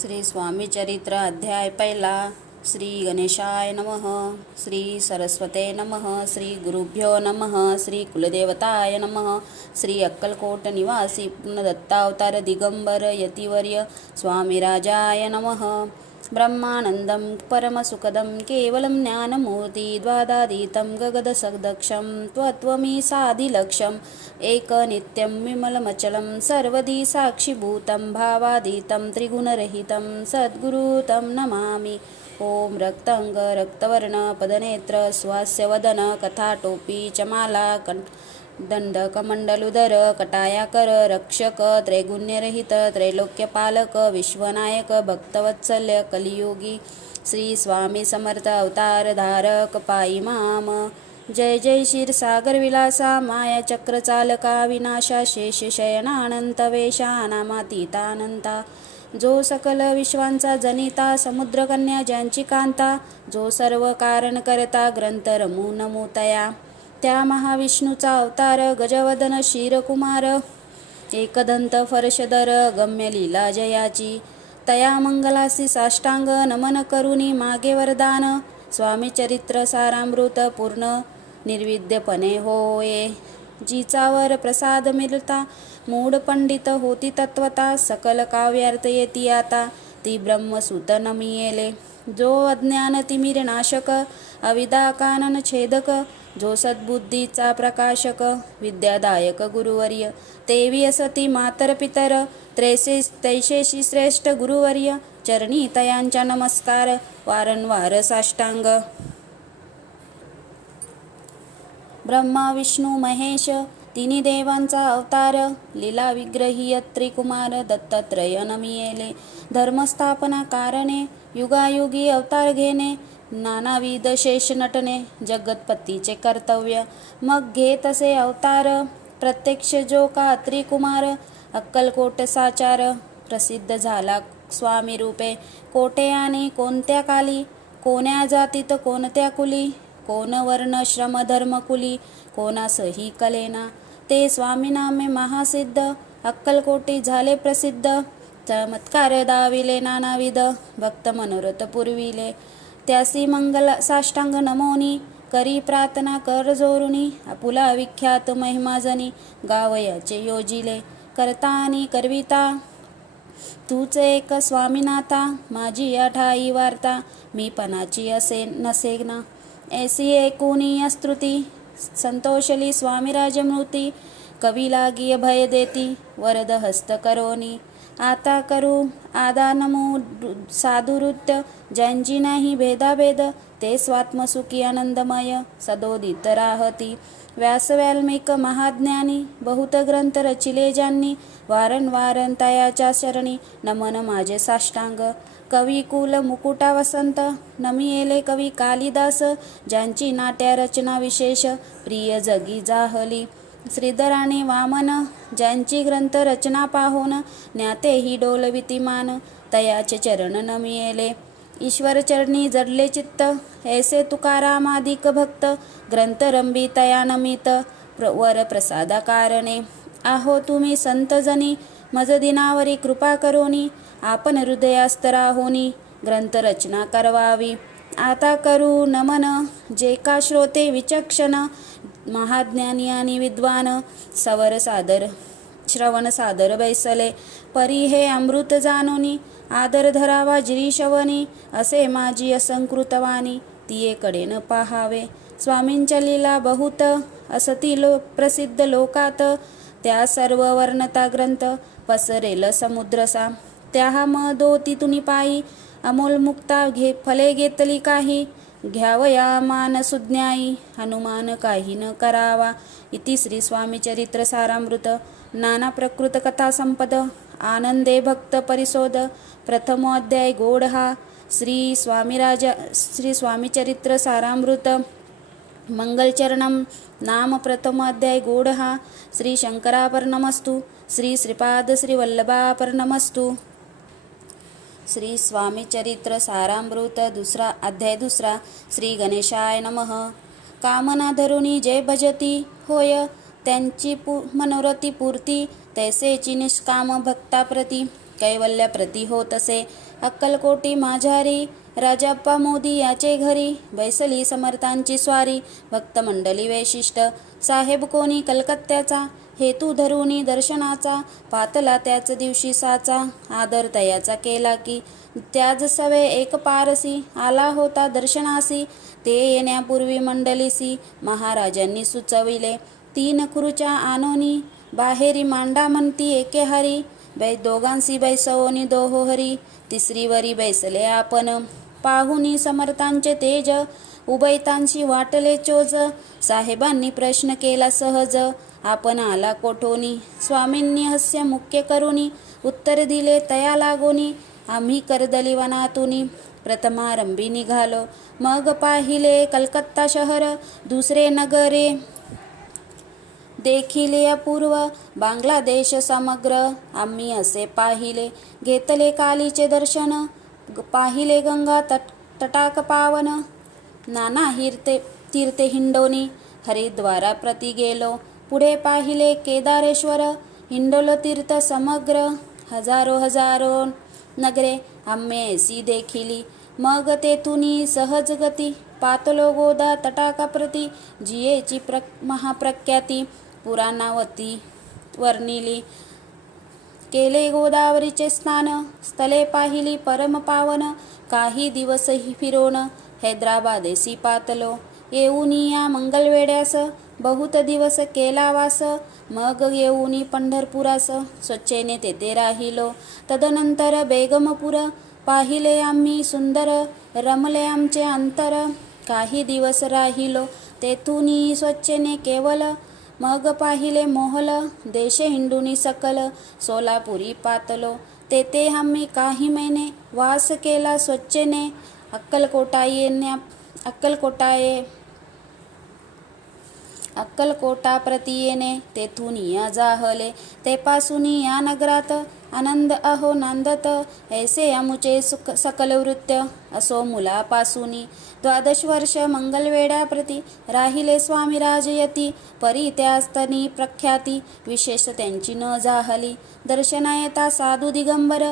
श्री स्वामी चरित्र अध्याय पहिला. श्री गणेशाय नमः. श्री सरस्वते नमः. श्री गुरुभ्यो नमः. श्री कुलदेवताय नमः. श्री अक्कलकोट निवासी पूर्णदत्तावतार दिगंबर यतिवर्य स्वामीराजाय नमः. ब्रह्मानन्दं परमसुखदं केवलं ज्ञानमूर्ति द्वादातीतं गगदसदक्षं त्वत्वमीसादिलक्ष्यम् एकनित्यं विमलमचलं सर्वदी साक्षिभूतं भावातीतं त्रिगुणरहितं सद्गुरुतं नमामि. ॐ रक्तांग रक्तवर्ण पदनेत्र स्वास्यवदन कथाटोपी चमाला दंडकमंडलुधर कटायाकर रक्षक त्रैगुण्यरहित त्रैलोक्यपालक विश्वनायक भक्तवत्सल्य कलियुगी श्री स्वामी समर्थ अवतार धारक पायी माम. जय जय क्षीरसागर विलासा माया चक्रचालका विनाशा शेष शयनानंत वेशा नामातीतानंता जो सकल विश्वांचा जनिता समुद्रकन्या ज्यांची कांता जो सर्व कारण करता ग्रंथ रमून मुतया त्या महाविष्णूचा अवतार गजवदन क्षीरकुमार एकदंत फर्शधर गम्य लीला जयाची तया मंगलासी साष्टांग नमन करुनी मागे वरदान. स्वामी चरित्र सारामृत पूर्ण निर्विद्यपणे होये जिचावर प्रसाद मिळता मूढ पंडित होती तत्वता सकल काव्यार्थ येती आता ती ब्रह्मसूत नमियेले. जो अज्ञान तिमिर नाशक अविदा कानन छेदक जो सद्बुद्धीचा प्रकाशक विद्यादायक गुरुवर्य तेवी असती मातर पितर तैशेशी श्रेष्ठ गुरुवर्य चरणी तयांच्या नमस्कार वारंवार साष्टांग. ब्रह्मा विष्णू महेश तिन्ही देवांचा अवतार लीला विग्रही त्रिकुमार दत्तात्रय नमियेले. धर्मस्थापना कारणे युगायुगी अवतार घेणे नानाविध शेष नटने जगतपतीचे कर्तव्य मग घेत असे अवतार प्रत्यक्ष जो का त्रिकुमार अक्कलकोट साचार प्रसिद्ध झाला स्वामी रूपे कोठे आणि कोणत्या काली कोण्या जातीत कोणत्या कुली कोण वर्ण श्रम धर्म कुली कोणासही कलेना ते स्वामी नामे महासिद्ध अक्कलकोटी झाले प्रसिद्ध चमत्कार दाविले नानाविध भक्त मनोरथ पुरविले त्यासी मंगल साष्टांग नमोनी करी प्रार्थना कर जोरुनी आपुला विख्यात महिमाजनी गावयाचे योजिले करता आणि करविता तूच एक स्वामीनाथा माझी अठाई वार्ता मी पणाची असे नसे ना ऐसी एकुनी स्तुती संतोषली स्वामीराज मृती कवी लागी भय देती वरद हस्त करोनी आता करू आदानमो साधुरुत्य ज्यांची नाही भेदाभेद ते स्वात्मसुखी आनंदमय सदोदित राहती. व्यास वाल्मिक महाज्ञानी बहुत ग्रंथ रचिले ज्यांनी वारंवार तयाच्या शरणी नमन माझे साष्टांग. कवी कुल मुकुटा वसंत नमियेले कवी कालिदास ज्यांची नाट्य रचना विशेष प्रिय जगी जाहली. श्रीधर आणि वामन ज्यांची ग्रंथ रचना पाहून ज्ञाते ही डोलविती मान तयाचे चरण नमियेले. ईश्वर चरणी जडले चित्त ऐसे तुकारामादिक भक्त ग्रंथ रंबी तया नमित वर प्रसादा कारणे. आहो तुम्ही संत जनी मज दिनावरी कृपा करोनी आपण हृदयास्त राहोनी ग्रंथ रचना करवावी. आता करू नमन जे का श्रोते विचक्षण महाज्ञानी आणि विद्वान सवर सादर श्रवण सादर बैसले परी हे अमृत जानोनी आदर धरावा जिरीशवनी असे माझी असंकृतवाणी तियेकडे न पाहावे. स्वामींच्या लीला बहुत असती प्रसिद्ध लोकात त्या सर्व वर्णता ग्रंथ पसरेल समुद्रसा त्या मदोती तुनी पायी अमोल मुक्ता फले घेतली काही घ्यावया मान सुज्ञाई हनुमान काही न करावा. इति श्री स्वामी चरित्र सारामृत नाना प्रकृत कथा संपद आनंदे भक्त परिशोध प्रथमोध्याय गोड हा. श्री स्वामी चरित्र सारामृत मंगलचरणम नाम प्रथमोध्याय गोड हा. श्री शंकरापरणमस्तु श्री श्रीपाद श्री वल्लभापरणमस्तु. श्री स्वामी चरित्र सारामृत अध्याय दुसरा. श्री गणेशाय नमः. कामना धरुणी जे भजती होय त्यांची मनोरथी पूर्ती तैसेची निष्काम भक्ताप्रती कैवल्य प्रति होतसे. अक्कलकोटी माझारी राजाप्पा मोदी याचे घरी, बैसली समर्थांची स्वारी. भक्तमंडळी वैशिष्ट साहेब कोणी कलकत्त्याचा, हेतू धरुनी दर्शनाचा. पातला त्याच दिवशी साचा, आदर तयाचा केला की. त्याज सवे एक पारसी, आला होता दर्शनासी. ते येण्यापूर्वी मंडलीसी महाराजांनी सुचविले. 3 खुर्च्या आणोनी, बाहेरी मांडा म्हणती एके हरी. दोघांसी बैसवोनी दोहो हरी, तिसरीवरी बैसले आपण. पाहुनी समर्थांचे तेज, उभयतांशी वाटले चोज. साहेबांनी प्रश्न केला सहज, आपण आला कोठोनी. स्वामींनी हास्य मुख्य करुनी, उत्तर दिले तया लागोनी. आम्ही कर्दली वनातुनी, प्रथमारंभी निघालो. मग पाहिले कलकत्ता शहर, दुसरे नगरे देखिले अपूर्व. बांगलादेश समग्र आम्ही असे पाहिले. घेतले कालीचे दर्शन, पाहिले गंगा तटाक पावन. नाना तीर्थे हिंडोनी, हरिद्वारा प्रति गेलो. पुढे पाहिले केदारेश्वर, हिंडोलो तीर्थ समग्र. हजारो नगरे आम्ही ऐसी देखिली. मग तेथुनी सहज गती, पातलो गोदा तटाकाप्रती. जियेची महाप्रख्याती पुराणावती वर्णिली. केले गोदावरीचे स्नान, स्थले पाहिली परम पावन. काही दिवस फिरोन हैदराबादेसी पातलो. येऊनी या मंगलवेड्यास, बहुत दिवस केला वास. मग येऊनी पंढरपुरास, स्वच्छेने तेथे राहिलो. तदनंतर बेगमपूर पाहिले आम्ही सुंदर, रमले आमचे अंतर. काही दिवस राहिलो तेथुनी स्वच्छेने केवल. मग पाहिले मोहल, देशे हिंडुनी सकल. सोलापुरी पातलो, तेथे आम्ही काही महिने वास केला स्वच्छेने. अक्कलकोटा प्रति येणे, तेथून या जाहले. तेपासून या नगरात आनंद अहो नांदत. ऐसे आमुचे सकल वृत्य, असो मुलापासूनी. 12 वर्ष मंगलवेड्याप्रती राहिले स्वामी राजयती. परी त्यास्तनी प्रख्याती, विशेष त्यांची न जाहली. दर्शना येता साधू दिगंबर,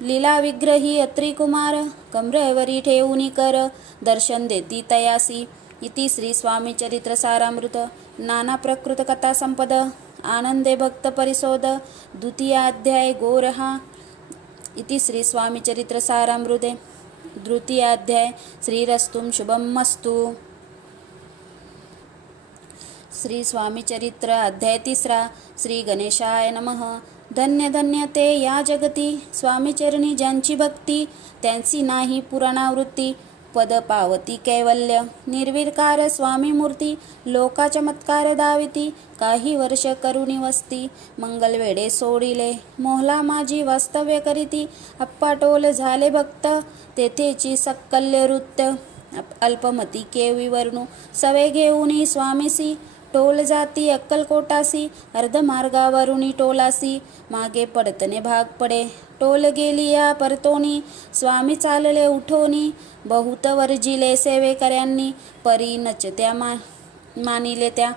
लीला विग्रही अत्रिकुमार. कमरेवरी ठेवूनी कर, दर्शन देती तयासी. इति श्री स्वामी चरित्र सारामृत नाना प्रकृत कथा संपद आनंदे भक्त परिशोध द्वितीयाध्याय गोरहा. इति श्री स्वामी चरित्र सारामृते द्वितीयाध्याय. श्रीरस्तुं शुभमस्तु. श्री स्वामी चरित्र अध्याय 3. श्री गणेशाय नमः. धन्य धन्य ते या जगती, स्वामीचरणी ज्यांची भक्ती. त्यांची नाही पुराणावृत्ती, पद पावती कैवल्य. निर्विकार स्वामी मूर्ती, लोका चमत्कार दाविती. काही वर्ष करुणी वस्ती, मंगलवेडे सोडिले. मोहला माझी वास्तव्य करीती. अप्पाटोल झाले भक्त, तेथेची सक्कल्य वृत्त. अल्पमती केवी वर्णू, सवे घेऊनी स्वामीसी. टोल जाती अक्कलकोटासी, अर्धमार्गावरुनी टोलासी. मागे पडतने भाग पडे, टोल गेली या परतोनी. स्वामी चालले उठोनी, बहुत वर्जिले सेवेकऱ्यांनी. परी नचत्या मानिले त्या,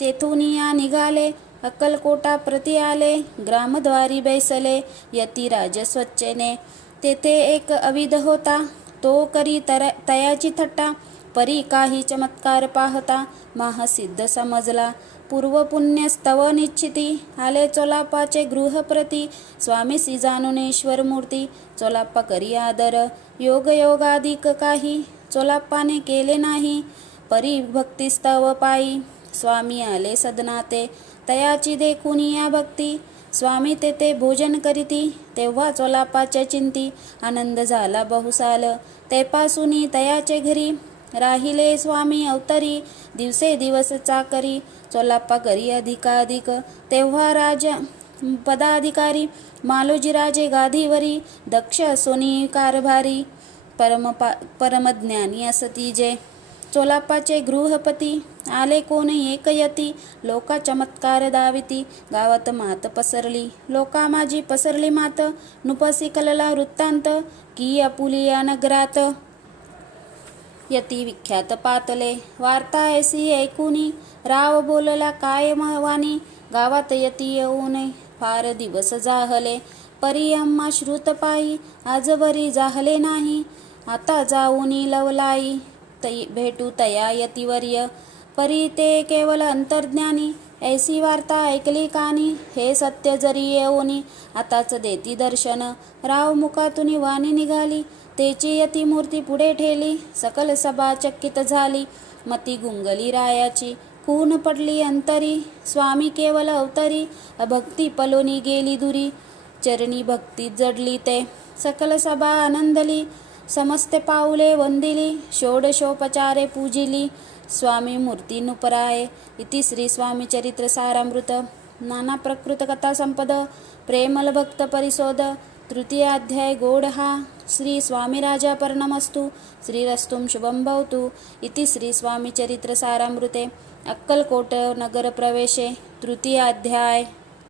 तेथून या निघाले. अक्कलकोटा प्रति आले, ग्रामद्वारी बैसले. यतिराज स्वच्छेने, तेथे एक अविध होता. तो करी तयाची थट्टा. परी काही चमत्कार पाहता, महासिद्ध समजला. पूर्व पुण्य स्तव निश्चिती, आले चोलाप्पाचे गृहप्रती. स्वामीसी जाणून ईश्वर मूर्ती, चोलाप्पा करी आदर. योग योगाधिक काही, चोलाप्पाने केले नाही. परी भक्ती स्तव पायी, स्वामी आले सदनाते. तयाची देखून या भक्ती, स्वामी तेथे भोजन करीती. तेव्हा चोलाप्पाच्या चिंती, आनंद झाला बहुसाल. तेपासून तयाचे घरी, राहिले स्वामी अवतरी. दिवसे दिवस चाकरी, चोलाप्पा करी अधिकाधिक. तेव्हा राज पदाधिकारी, मालोजीराजे गादीवरी. दक्ष सोनी कारभारी, परमज्ञानी असती जे. चोलाप्पाचे गृहपती, आले कोणी एक यती. लोका चमत्कार दाविती, गावात मात पसरली. लोका माझी पसरली मात, नुपसी कलला वृत्तांत. की आपुलिया नगरात, यती विख्यात पातले. वार्ता ऐसी ऐकुनी, राव बोलला काय वाणी. गावात यती येऊ नये, फार दिवस जाहले. परी आम्हा श्रुतपायी आजवरी जाहले नाही. आता जाऊनी लवलाई भेटू तया यतिवर्य. परी ते केवल अंतर्ज्ञानी ऐसी वार्ता ऐकली कानी. हे सत्य जरी येऊनी आताच देती दर्शन. राव मुखातून वाणी निघाली तेची यती मूर्ती पुढे ठेली. सकल सभा चकित झाली मती गुंगली रायाची. खून पडली अंतरी स्वामी केवल अवतरी. अभक्ती पलोनी गेली दुरी चरणी भक्ती जडली ते. सकल सभा आनंदली समस्ते पाऊले वंदिली. षोडशोपचारे पूजिली स्वामी मूर्ती नुपराये. इति श्री स्वामी चरित्र सारामृत नाना प्रकृत कथा संपद प्रेमल भक्त परिशोध. तृतीय अध्याय गोड हा. श्री स्वामीराजार्पणमस्तु. श्रीरस्तुं शुभं भवतु. इति श्री स्वामी चरित्र सारामृते अक्कलकोट नगर प्रवेशे तृतीय अध्याय.